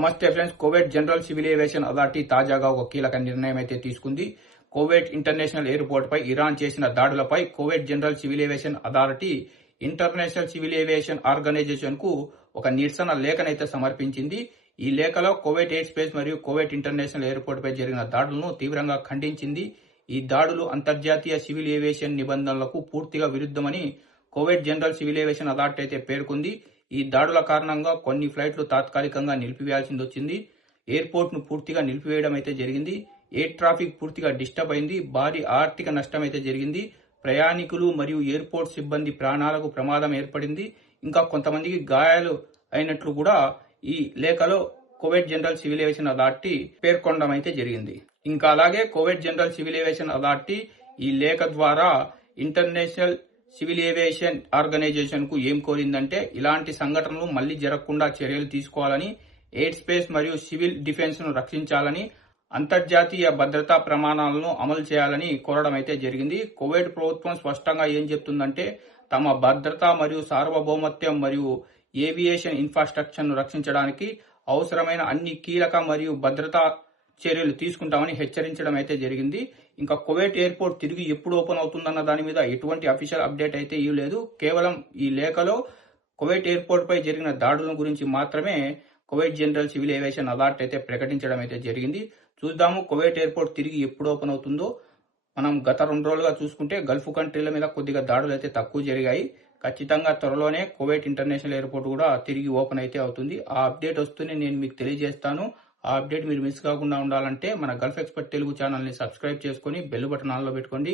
నమస్తే friends. Kuwait general civil aviation authority తాజాగా ఒక కీలక నిర్ణయం అయితే తీసుకుంది. కువైట్ ఇంటర్నేషనల్ ఎయిర్పోర్ట్ పై ఇరాన్ చేసిన దాడులపై Kuwait general civil aviation authority international civil aviation organisation కు ఒక నిరసన లేఖనైతే సమర్పించింది. ఈ లేఖలో కువైట్ ఎయిర్ స్పేస్ మరియు కువైట్ ఇంటర్నేషనల్ ఎయిర్పోర్ట్ పై జరిగిన దాడులను తీవ్రంగా ఖండించింది. ఈ దాడులు అంతర్జాతీయ సివిల్ ఏవియేషన్ నిబంధనలకు పూర్తిగా విరుద్ధమని Kuwait general civil aviation authority అయితే పేర్కొంది. ఈ దాడుల కారణంగా కొన్ని ఫ్లైట్లు తాత్కాలికంగా నిలిపివేయాల్సి వచ్చింది. ఎయిర్పోర్ట్ ను పూర్తిగా నిలిపివేయడం అయితే జరిగింది. ఎయిర్ ట్రాఫిక్ పూర్తిగా డిస్టర్బ్ అయింది. భారీ ఆర్థిక నష్టం అయితే జరిగింది. ప్రయాణికులు మరియు ఎయిర్పోర్ట్ సిబ్బంది ప్రాణాలకు ప్రమాదం ఏర్పడింది. ఇంకా కొంతమందికి గాయాలు అయినట్లు కూడా ఈ లేఖలో Kuwait general civil aviation authority పేర్కొనడం అయితే జరిగింది. ఇంకా అలాగే Kuwait general civil aviation authority ఈ లేఖ ద్వారా ఇంటర్నేషనల్ సివిల్ ఏవియేషన్ ఆర్గనైజేషన్ కు ఏం కోరిందంటే ఇలాంటి సంఘటనలు మళ్లీ జరగకుండా చర్యలు తీసుకోవాలని, ఎయిర్ స్పేస్ మరియు సివిల్ డిఫెన్స్ ను రక్షించాలని, అంతర్జాతీయ భద్రతా ప్రమాణాలను అమలు చేయాలని కోరడం అయితే జరిగింది. కువైట్ ప్రభుత్వం స్పష్టంగా ఏం చెప్తుందంటే తమ భద్రత మరియు సార్వభౌమత్వం మరియు ఏవియేషన్ ఇన్ఫ్రాస్ట్రక్చర్ ను రక్షించడానికి అవసరమైన అన్ని కీలక మరియు భద్రతా చర్యలు తీసుకుంటామని హెచ్చరించడం అయితే జరిగింది. ఇంకా కువైట్ ఎయిర్పోర్ట్ తిరిగి ఎప్పుడు ఓపెన్ అవుతుందన్న దాని మీద ఎటువంటి అఫీషియల్ అప్డేట్ అయితే ఇవ్వలేదు. కేవలం ఈ లేఖలో కువైట్ ఎయిర్పోర్ట్ పై జరిగిన దాడుల గురించి మాత్రమే Kuwait general civil aviation authority అయితే ప్రకటించడం అయితే జరిగింది. చూద్దాము కువైట్ ఎయిర్పోర్ట్ తిరిగి ఎప్పుడు ఓపెన్ అవుతుందో. మనం గత 2 రోజులుగా చూసుకుంటే గల్ఫ్ కంట్రీల మీద కొద్దిగా దాడులు అయితే తక్కువ జరిగాయి. ఖచ్చితంగా త్వరలోనే కువైట్ ఇంటర్నేషనల్ ఎయిర్పోర్ట్ కూడా తిరిగి ఓపెన్ అయితే అవుతుంది. ఆ అప్డేట్ వస్తూనే నేను మీకు తెలియజేస్తాను. ఆ అప్డేట్ మీరు మిస్ కాకుండా ఉండాలంటే మన గల్ఫ్ ఎక్స్పర్ట్ తెలుగు ఛానల్ ని సబ్స్క్రైబ్ చేసుకుని బెల్ బటన్ ఆన్ లో పెట్టుకోండి.